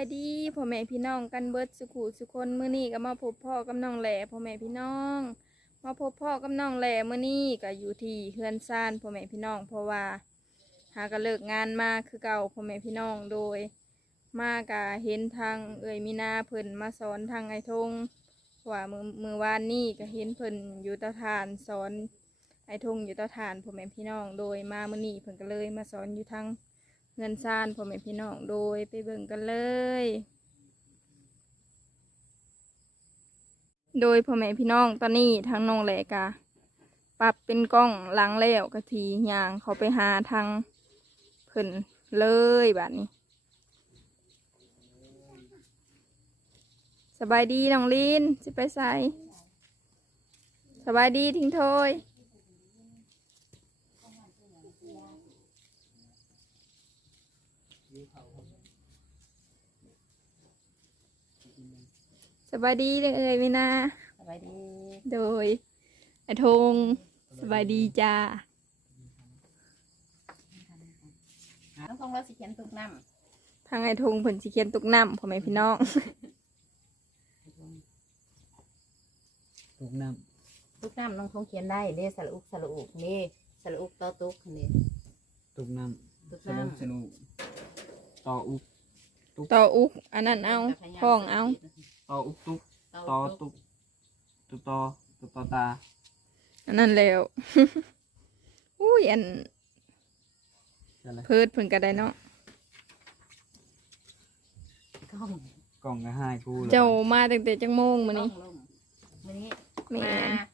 สบายดีพ่อแม่พี่น้องกันเบิดสุขุสุคนมื้อนี้ก็มาพบพ่อกับน้องแหล่พ่อแม่พี่น้อง มาพบพ่อกับน้องแหล่มื้อนี้ก็อยู่ที่เฮือนซานพ่อแม่พี่น้อง เพราะว่า หากเลิกงานมาคือเก่าพ่อแม่พี่น้องโดย มากะเห็นทางเอ่ยมีนาเพิ่นมาสอนทางไอทงเพราะว่ามือมือวานนี่ก็เห็นเพิ่นอยู่ตาทานสอนไอทงอยู่ตาทานพ่อแม่พี่น้อง โดยมามื้อนี้เพิ่นก็เลยมาสอนอยู่ทาง เงินซานพ่อแม่พี่น้องโดยไปเบิ่งกันเลย โดยพ่อแม่พี่น้องตอนนี้ทางน้องแหลกะปรับเป็นกล้องหลังแล้วกะทียางเขาไปหาทางเพิ่นเลยแบบนี้สบายดีน้องลินสิไปใส่สบายดีทิ้งโทย สบายดีเด้อเอ่ยวินาสบายดีโดยไอทงสบายดีจ้าน้องทงเราสิเขียนตุกน้ทางไอทงผลสิเขียนตุกน้ำพ่อแม่พี่น้อง ลูกน้ำตุกน้ำน้องทงเขียนได้เด้สระอุกสระอุกนี่สระอุกต่อตุกนี่ำลูกน้ตุกำสนุกน้ำสนุกต่ออุกต่ออุกอันนั้นเอาพ้องเอา ต่ออุกตุกต่ต่ออตุตุกกตุกต่อตุกต่อตา อันนั้นแล้ว อุ้ยอันใช่เลยเพิดเพิ่นก็ได้เนาะกล้องกล่องก็ให้กูเลยเจ้ามาตั้งแต่จังโมงมื้อกล้อนี้งลงมื้อนี้แม่มา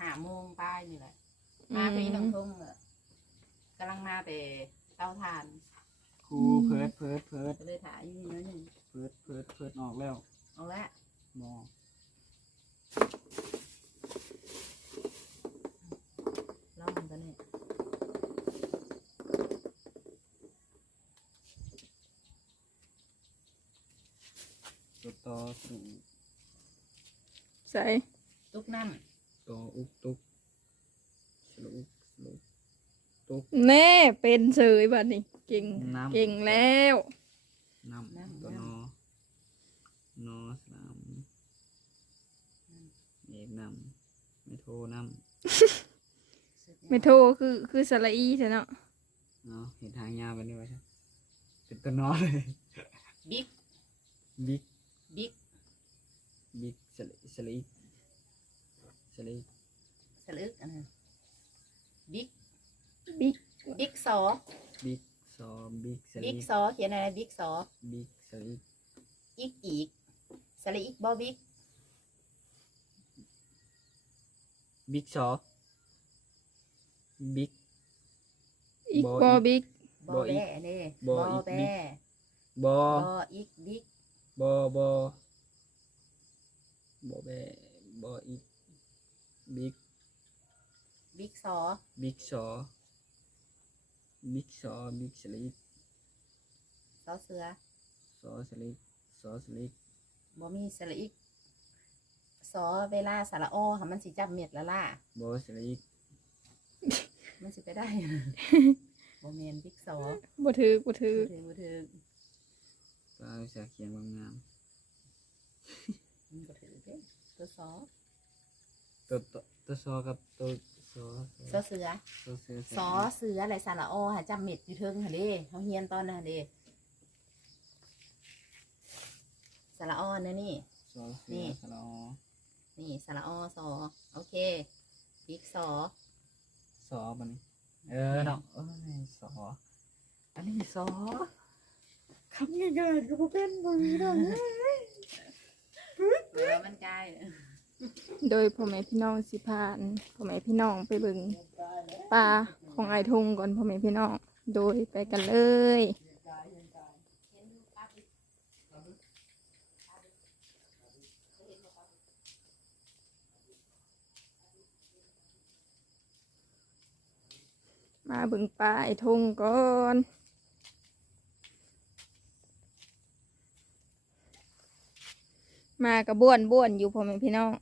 หาโมงปลายนี่แหละมาพี่น้องทงเออกำลังมาแต่เตาถ่านครูเพิร์ดเพิร์ดเพิร์ดก็เลยถ่ายอยู่นี่น้อยหนึ่งเพิร์ดเพิร์ดเพิร์ดออกแล้ว เอาละมอลองกันนี่ตุกต่อสนุกใส่ตุกน้ต่ออุกตุกสนุกสนุกตุกแน่เป็นเสยบัดนี้เก่งน้ำเก่งแล้วน้ำตัวนอ นอสนามเอกน้ำไม่โทรน้ำไม่โทรคือคือสระอีใช่เนาะำเนาะเห็นทางยาวไปด้วยใช่เป็นตัวนอเลยบิ๊กบิ๊กบิ๊กบิ๊กสลิสลิสลิสลึกอันนั้นบิ๊กบิ๊กบิ๊กซอบิ๊กซอบิ๊กสลิบิ๊กซอเขียนอะไรบิ๊กซอบิ๊กสลิอีกอีก สระอีกบอบิ๊กบิ๊กซอบิ๊ก อีกบ่บออีก บิ๊กบอแบะเด้บ่บออีกแบบิ๊กะบอบออีกบิ๊กบอบอบอแบอบออีกบิ๊กบิ๊กซอบิ๊กซอบิ๊กซอบิ๊กสลิซอเสือซอสลิซอสลิ บอมีสระอีกซอเวลาสระโอค่ะมันสิจับเม็ดละล่ะบอสลิมันสิไปได้บอเมนบิ๊กซอบ่ถือบ่ถือถือถือตาจะเขียนบางงามมันก็ถือเด้ตัวซอตัวตัวตัวซอกับตัวซอซอเสือตัวเสือซอเสืออะไรสระโอค่ะจับเม็ดอยู่เทิงค่ะเด้เขาเฮียนตอนนั้นเด้ สระโอนะนี่ซอเสืนี่ อสลอนี่สระอซอโอเคบิ๊กซอซอบันนี้เออเนาะเอ้ยซออันนี้ซอคำง่ายๆก็บ่เป็นบ่มีเนาะเออมันใกล้โดยพ่อแม่พี่น้องสิพานพ่อแม่พี่น้องไปเบิ่งปลาของไอทงก่อนพ่อแม่พี่น้อง โดยไปกันเลย มาบึงปลายทงก่อนมากระบ้วนบ้วนอยู่พ่อมพี่น้อง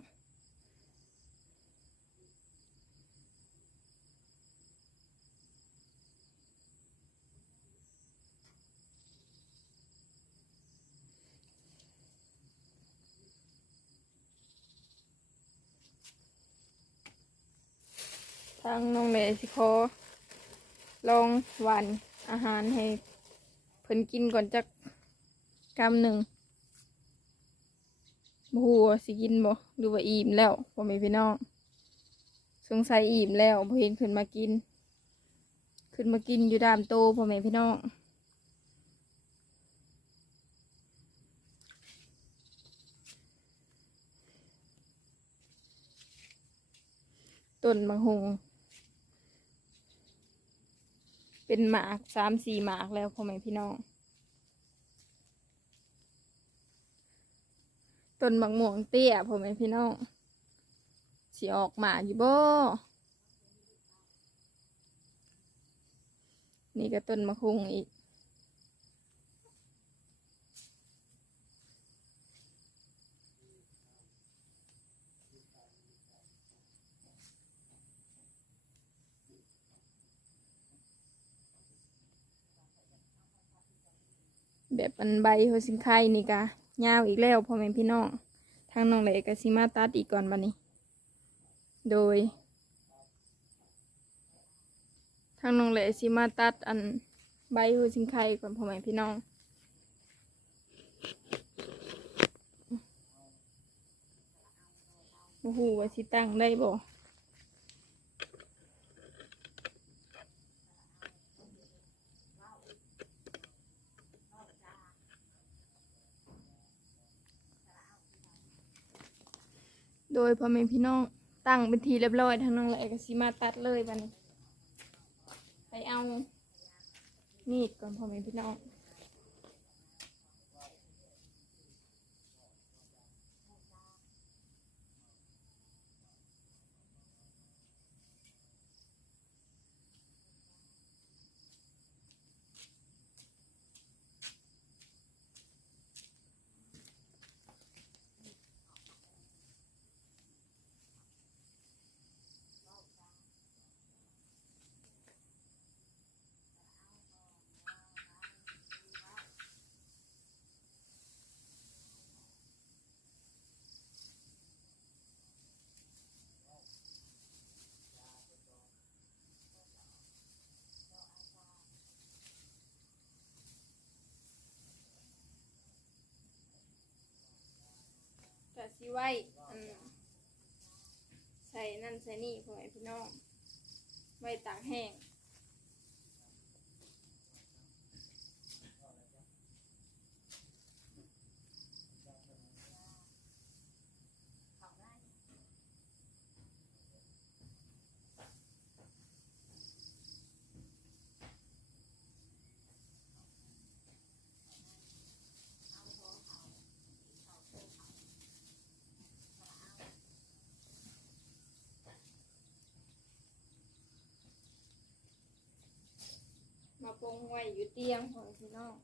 ทางน้องเมสิคอ ลองหวานอาหารให้เพิ่นกินก่อนจักกำหนึ่งบฮูว่าสิกินบ่หรือว่าอิ่มแล้วพ่อแม่พี่น้องสงสัยอิ่มแล้วพอเห็นขึ้นมากิน ขึ้นมากินอยู่ดามโตพ่อแม่พี่น้องต้นมะฮง เป็นหมากสามสี่หมากแล้วพ่อแม่พี่น้องต้นบักม่วงเตี้ยพ่อแม่พี่น้องสีออกหมาอยู่บ่นี่ก็ต้นมะคุงอีก แบบอันใบหัวสิงไข่นี่กะยาวอีกแล้วพ่อแม่พี่น้อง ทางน้องเหลกสิมาตัดอีกก่อนบันนี้ โดย ทางน้องเหลสิมาตัดอันใบหัวสิงไข่ก่อนพ่อแม่พี่น้องโอ้โหว่าสิตั้งได้บ่ โดยพ่อแม่พี่น้องตั้งเป็นทีเรียบร้อยทางน้องเลยก็สิมาตัดเลยบัดนี้ ไปเอามีดก่อนพ่อแม่พี่น้อง สิไว้อืมใส่นั่นใส่นี่พ่อแม่พี่น้อง ไว้ตากแห้ง มาปงไว้อยู่เตียงของพี่น้อง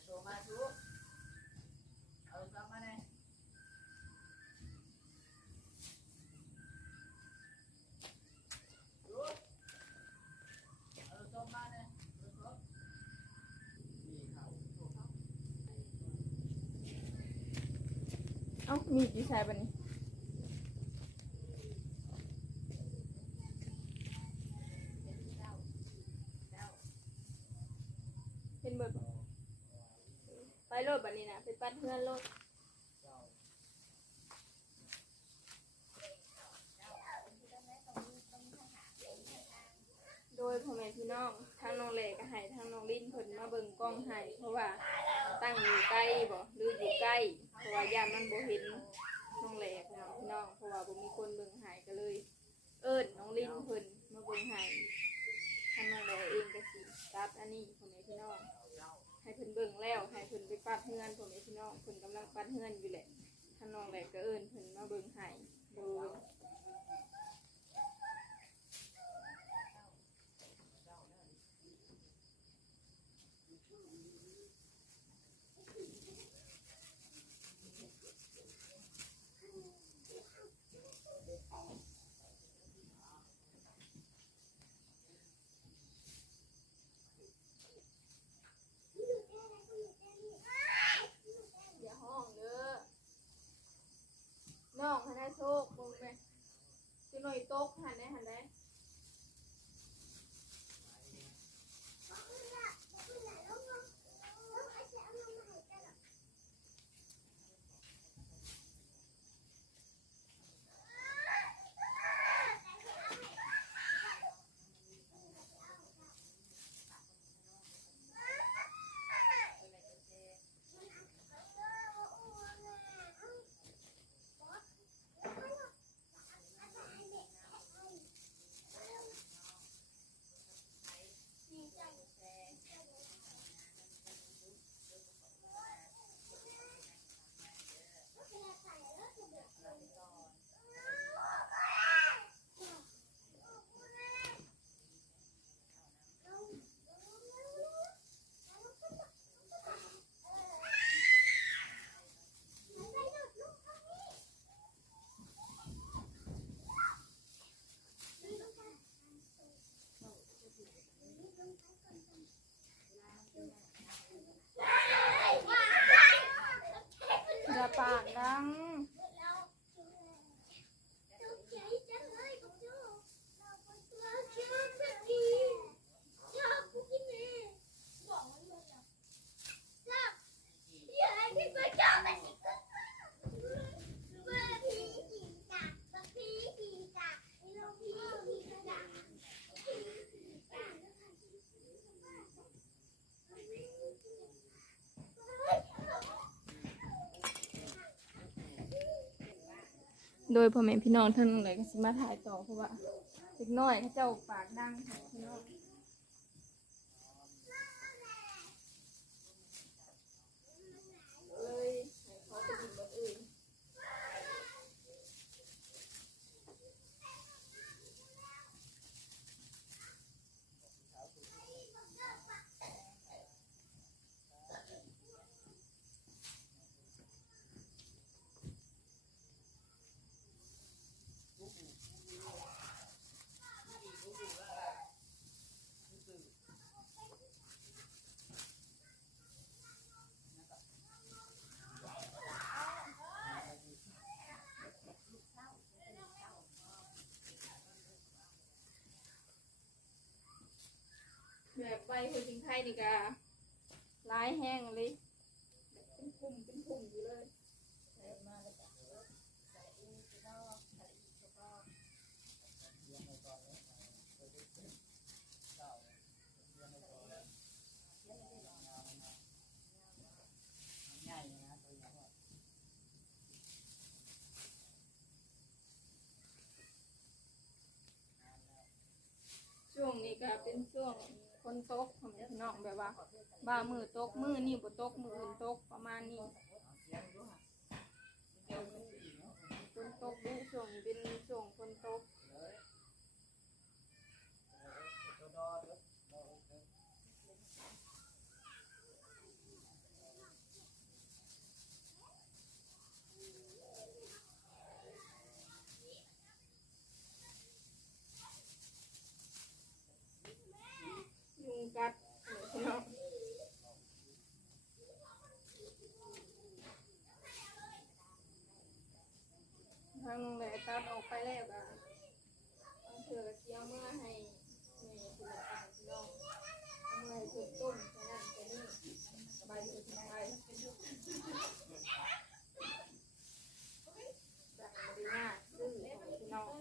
โทรมาชูเอากลับมาเลยชูเอากลับมาเลย เอ้ามีดอยู่ใส่บัดนี้เป็นเบิดบ่ไปโลดบัดนี้นะไปปั้นเพื่อนโลดโดยพ่อแม่พี่น้องทางน้องเล่ก็ให้ทางน้องลิ้นเพิ่นมาเบิ่งกล้องให้เพราะว่าตั้งอยู่ใกล้บ่หรืออยู่ใกล้ ว่าย่านมันบ่เห็นน้องแหลกนะพี่น้องเพราะว่าบ่มีคนเบิ่งหายก็เลย เอิ้นน้องลิ้นเพิ่นมาเบิ่งหายทางน้องแหลกเองก็สิตัดอันนี้พ่อแม่พี่น้องให้เพิ่นเบิ่งแล้วให้เพิ่นไปปัดเฮือนผมไอ้พี่น้องเพิ่นกำลังปัดเฮือนอยู่แหละท่านน้องแหลกก็เอิ้นเพิ่นมาเบิ่งให้โดย โดยพ่อแม่พี่น้องท่านเลยก็สิมาถ่ายต่อเพราะว่าเด็กน้อยเขาเจ้าปากดังค่ะพี่น้องเลยให้เขาไปกินแบบอื่น แบบ ใบหัวจิงไทยนี่ก็ร้ายแห้งเลยแบบเป็นพุ่มเป็นพุ่มอยู่เลยช่วงนี้ก็เป็นช่วง คนตกของพี่น้องแบบว่าบ่ามือตกมือนี่บ่ตกมืออื่นตกประมาณนี้คนตกดูช่วงเป็นช่วงคนตกยุงกัดพี่น้องทางโรงแรมตัดออกไปแล้วก็เอาเถือเสียวเมื่อให้แม่พี่น้องพี่น้องเอามื่อให้เพิ่นต้มแค่นั้นแค่นี้สบายดีสบายจากบริมาซื้อพี่น้อง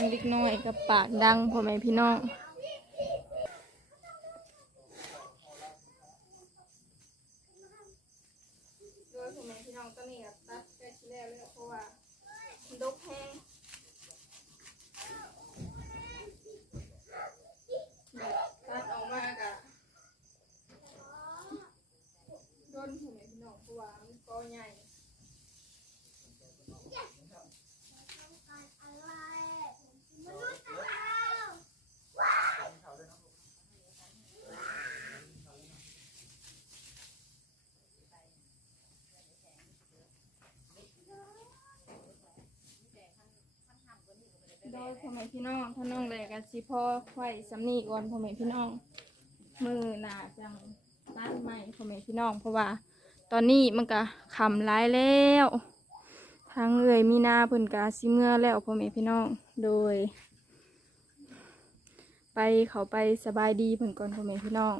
ทางเล็กน้อยกับปากดังพ่อแม่พี่น้อง โดยพ่อแม่พี่น้องตอนนี้กับตัดใกล้ชิแล้วเลยเพราะว่าดกแห้งแบบตัดออกมากะโดนพ่อแม่พี่น้องเพราะว่ามันก็ใหญ่ อะไรมนุษย์อะไร โด ยพ่อแม่พี่น้องพ่อน้องแหลกกันสิพ่อไข่สำนีก่อนพ่อแม่พี่น้อง มือหนาจังตัดใหม่พ่อแม่พี่น้องเพราะว่า ตอนนี้มันก็คำร้ายแล้ว ทางเอ่ยมีนาเพิ่นกาสิเมื่อแล้วพ่อแม่พี่น้องโดย ไปเขาไปสบายดีเพิ่นก่อนพ่อแม่พี่น้อง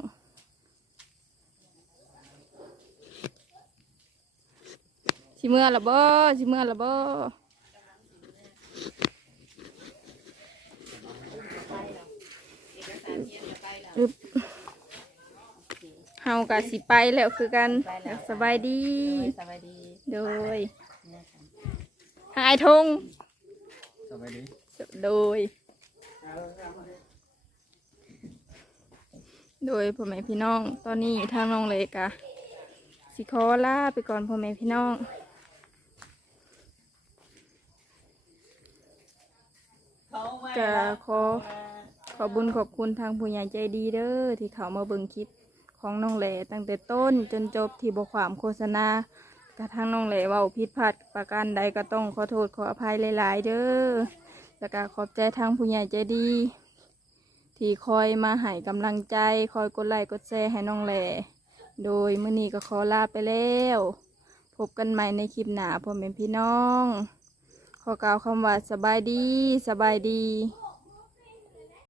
สิเมื่อละบ่สิเมื่อละบ่ ไปแล้วเอึบเฮากะสิไปแล้วคือกันสบายดีสวัสดี โดยเนี่ยค่ะทางไอทงสบายดีโดย โดยพ่อแม่พี่น้อง ตอนนี้ทางน้องเลยกะสิขอลาไปก่อนพ่อแม่พี่น้องกะขอ ขอบุญขอบคุณทางผู้ใหญ่ใจดีเด้อที่เขามาเบิ่งคลิปของน้องแหล่ตั้งแต่ต้นจนจบที่บทความโฆษณากระทั่งน้องแหล่เว่าผิดพลาดประการใดก็ต้องขอโทษขออภัยหลาย ๆ เด้อแล้วก็ขอบใจทางผู้ใหญ่ใจดี ที่คอยมาให้กำลังใจ คอยกดไลค์กดแชร์ให้น้องแหล่โดยมื้อนี้ก็ขอลาไปแล้วพบกันใหม่ในคลิปหน้าพ่อแม่พี่น้อง ขอกล่าวคำว่าสบายดี สบายดี